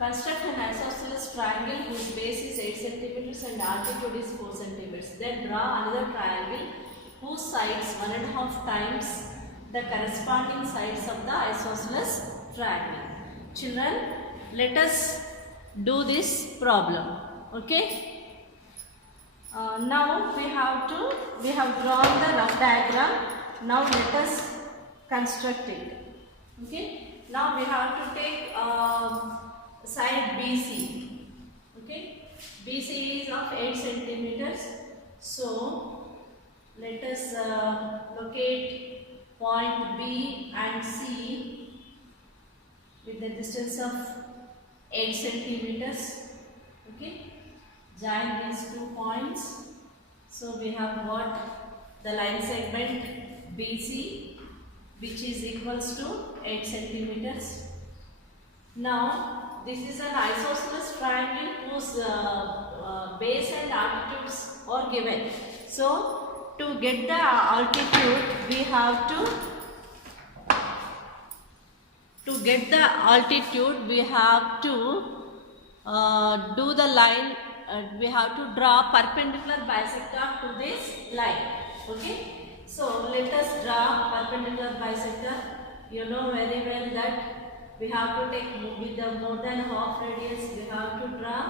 Construct an isosceles triangle whose base is 8 centimeters and altitude is 4 centimeters. Then draw another triangle whose sides 1.5 times the corresponding sides of the isosceles triangle. Children, let us do this problem. Okay. Now we have drawn the rough diagram. Now let us construct it. Okay. Now we have to take side BC. Okay. BC is of 8 centimeters. So let us locate point B and C with the distance of 8 centimeters. Okay. Join these 2 points. So we have got the line segment BC, which is equals to 8 centimeters. Now this is an isosceles triangle whose base and altitudes are given. So to get the altitude, we have to do the line. We have to draw perpendicular bisector to this line. Okay. So let us draw perpendicular bisector. You know very well that we have to take with the more than half radius. We have to draw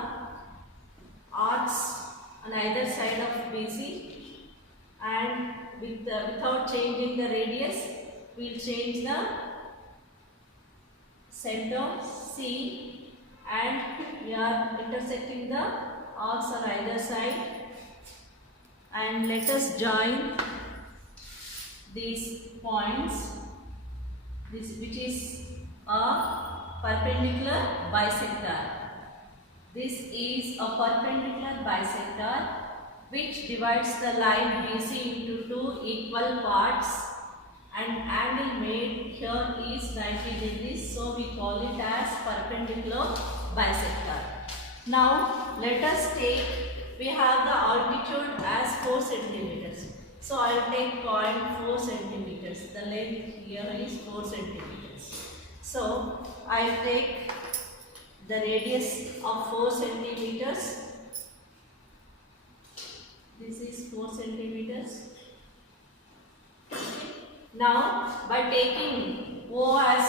arcs on either side of BC, and without changing the radius, we will change the center C, and we are intersecting the arcs on either side, and let us join these points, which is a perpendicular bisector. This is a perpendicular bisector which divides the line BC into 2 equal parts, and angle made here is 90 degrees, so we call it as perpendicular bisector. Now let us take, we have the altitude as 4 centimeters. So I will take point 4 centimeters. The length here is 4 centimeters. So I will take the radius of 4 centimeters. This is 4 centimeters. Now by taking O as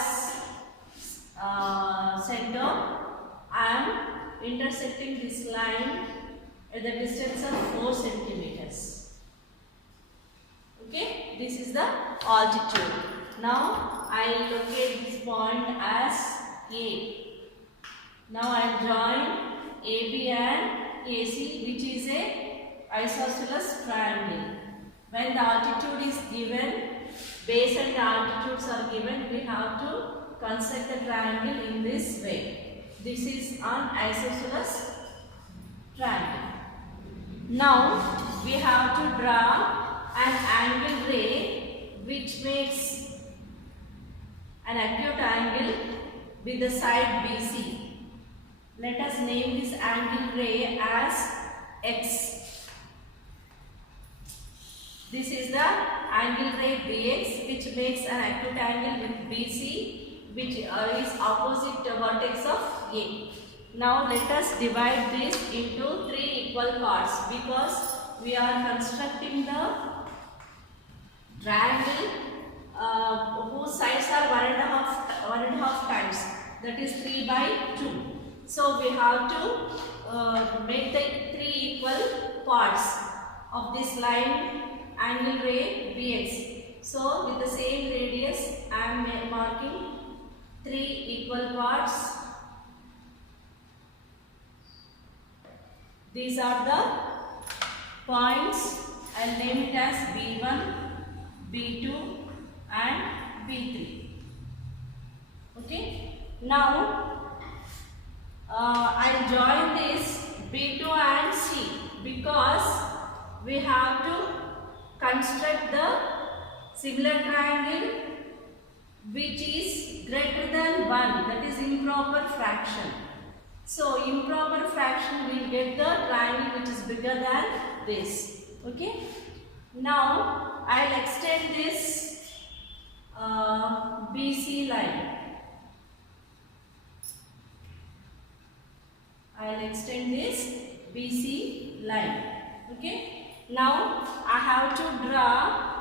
center, I am intersecting this line at the distance of 4 centimeters. Okay, this is the altitude. Now I will locate this point as A. Now I will join AB and AC, which is a isosceles triangle. When the altitude is given, base and altitudes are given, we have to construct the triangle in this way. This is an isosceles triangle. Now we have to draw an angle ray which makes an acute angle with the side BC. Let us name this angle ray as X. This is the angle ray BX, which makes an acute angle with BC, which is opposite the vertex of A. Now let us divide this into 3 equal parts, because we are constructing the triangle whose sides are 1.5 times, that is 3 by 2. So we have to make the 3 equal parts of this line angle ray BX. So with the same radius, I am marking 3 equal parts. These are the points. I will name it as B1, B2 and B3. Okay. Now I will join this B2 and C, because we have to construct the similar triangle which is greater than 1, that is improper fraction. So improper fraction will get the triangle which is bigger than this. Okay. Now I will extend this BC line. I'll extend this BC line. Okay. Now I have to draw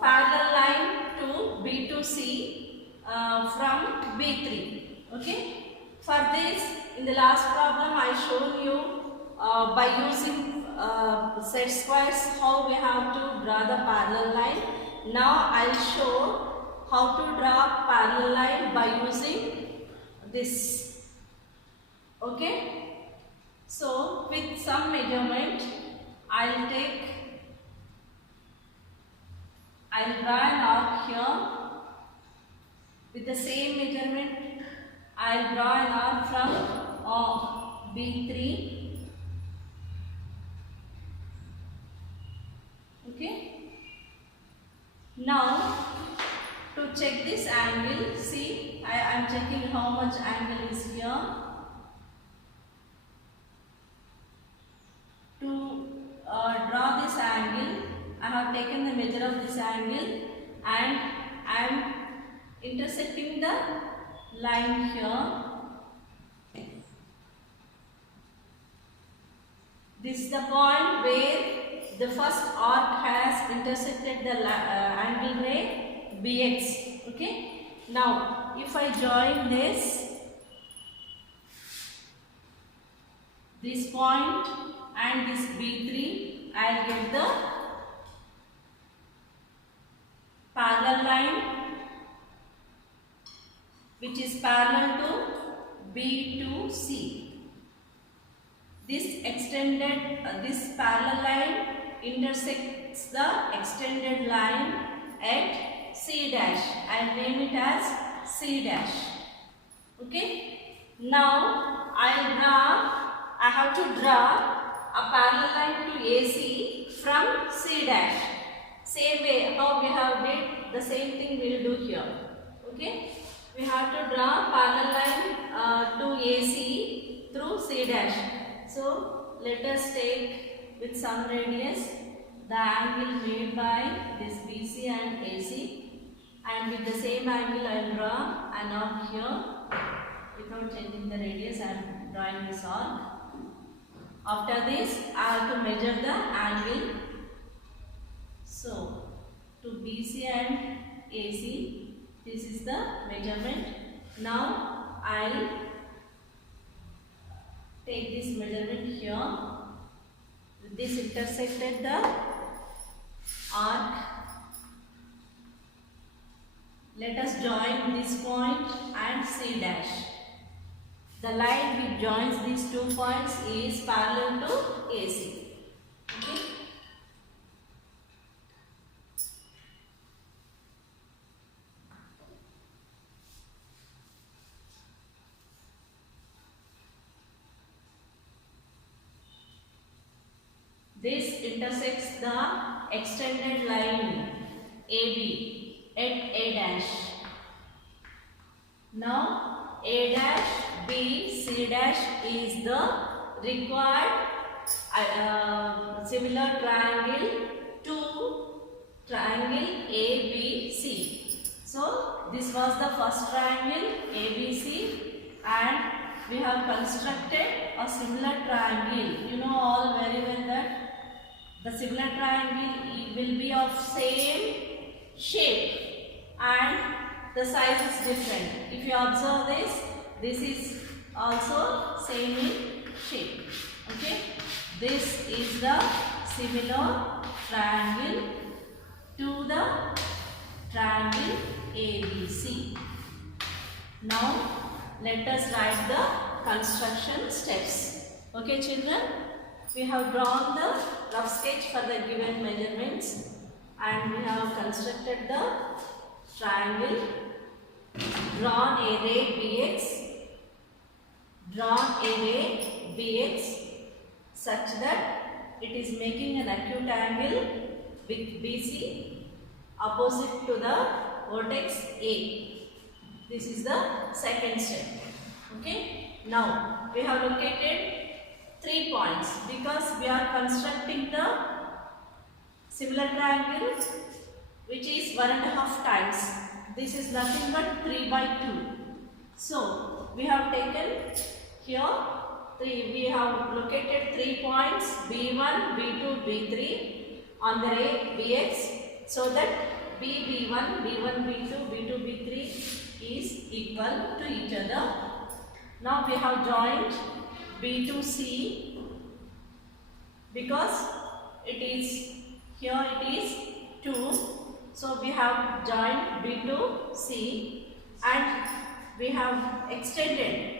parallel line to B to C from B3. Okay. For this, in the last problem, I showed you by using set squares how we have to draw the parallel line. Now I'll show how to draw parallel line by using this. Okay. So with some measurement, I'll draw an arc here. With the same measurement, I'll draw an arc from B3. Okay. Now to check this angle, see, I am checking how much angle is here. To draw this angle, I have taken the measure of this angle and I am intersecting the line here. This is the point where the first arc has intersected the angle ray BX. Okay. Now, if I join this point and this B3, I will get the parallel line which is parallel to B to C. This parallel line intersects the extended line at C dash. I will name it as C dash. Okay. Now I have to draw a parallel line to AC from C dash. Same way how we have did, the same thing we will do here. Okay. We have to draw parallel line to AC through C dash. So let us take with some radius the angle made by this BC and AC, and with the same angle I will draw an arc here. Without changing the radius, I am drawing this arc. After this, I have to measure the angle. So to BC and AC, this is the measurement. Now I'll take this measurement here. This intersected the arc. Let us join this point and C dash. The line which joins these 2 points is parallel to AC. Okay. This intersects the extended line AB at A dash. Now A dash, B, C dash is the required similar triangle to triangle ABC. So this was the first triangle ABC, and we have constructed a similar triangle. You know all very well that the similar triangle will be of same shape and the size is different. If you observe this is also same in shape. Okay. This is the similar triangle to the triangle ABC. Now let us write the construction steps. Okay children, we have drawn the rough sketch for the given measurements and we have constructed the triangle, drawn a ray BX such that it is making an acute angle with BC opposite to the vertex A. This is the second step. Okay. Now we have located 3 points because we are constructing the similar triangle which is 1.5 times. this is nothing but 3 by 2. So we have taken here we have located 3 points B1, B2, B3 on the ray BX, so that B1, B1, B2, B2, B3 is equal to each other. Now we have joined B2C because it is here it is 2, so we have joined B2C and we have extended.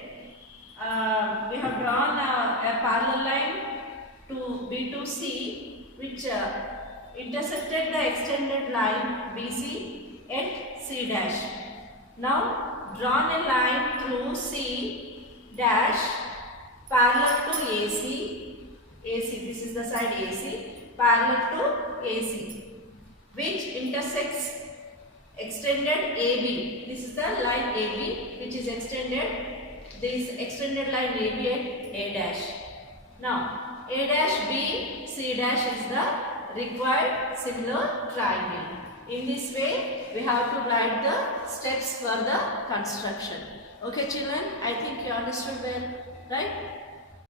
We have drawn a parallel line to B2C which intersected the extended line BC at C dash. Now drawn a line through C dash parallel to AC, this is the side AC, parallel to AC, which intersects extended AB. This is the line AB which is extended. This extended line AB at A dash. Now A dash B C dash is the required similar triangle. In this way we have to write the steps for the construction. Okay children, I think you understood well, right?